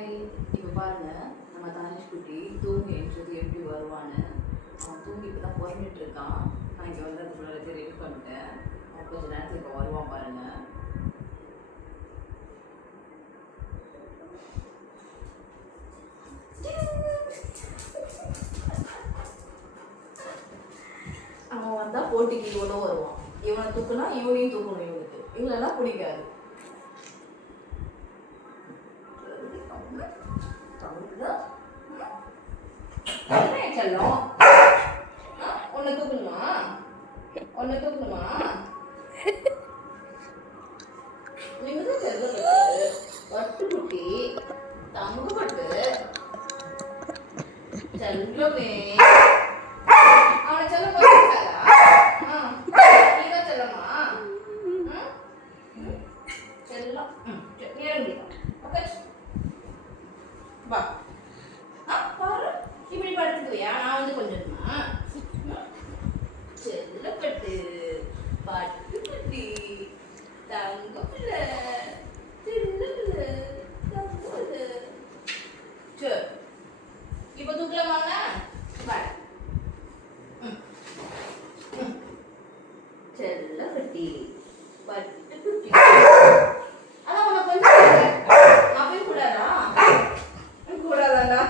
Hi. இப்போ பாருங்க, நம்ம தானிஷ் குட்டி தூங்கி எழுந்தது எப்படி வருவான்னு. அவன் தூங்கி இப்போ தான் புறந்துட்டு இருக்கான். நான் இங்கே வந்து அதுக்குள்ள ரெடி பண்ணிட்டேன். அவன் கொஞ்சம் நேரத்தில் இப்போ வருவான் பாருங்க. அவன் வந்தா போட்டிக்கு இவனும் வருவான். இவனை தூக்குனா இவனையும் தூக்கணும். இவனுக்கு இவங்களெல்லாம் பிடிக்காது. செல்லம் உன்னை தூக்கணுமா? உன்னை தூக்கணுமா? நீங்க தான் செல்ல பட்டு குட்டி தங்க பட்டு செல்லமே. அவனை செல்ல போட்டாரா? நீதான் செல்லமா? செல்லம் வா. பாரு இப்படி படுத்துக்குவியா? நான் வந்து கொஞ்சம் செல்லப்பட்டு பட்டு குட்டி தங்க பிள்ளை செல்ல பிள்ளை தங்க பிள்ளை. சரி இப்போ தூக்கலாமாங்க? செல்ல குட்டி பட்டு குட்டி. அதான் உனக்கு கொஞ்சம் அப்பயும் கூடாதா? கூடாதாண்டா.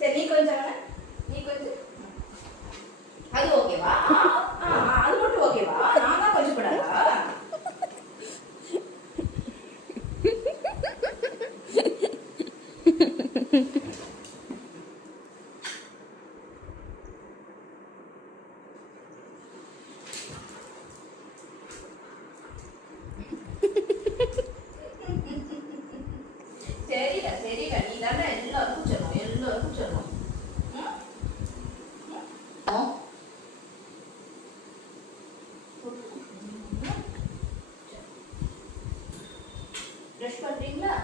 சரி நீ கொஞ்சம் அது ஓகேவா? அது மட்டும் ஓகேவா? நான் தான் கொஞ்சம் கூடாதா? சரிடா சரிடா, நீ தானே எல்லாருக்கும் சொல்லணும். ப்ரஷ் பண்றீங்களா?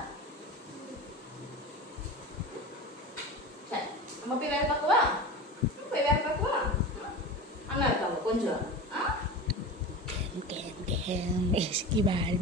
சரி நம்ம போய் வேலை பார்க்கவா? அண்ணா இருக்காங்க கொஞ்சம். Isky bal.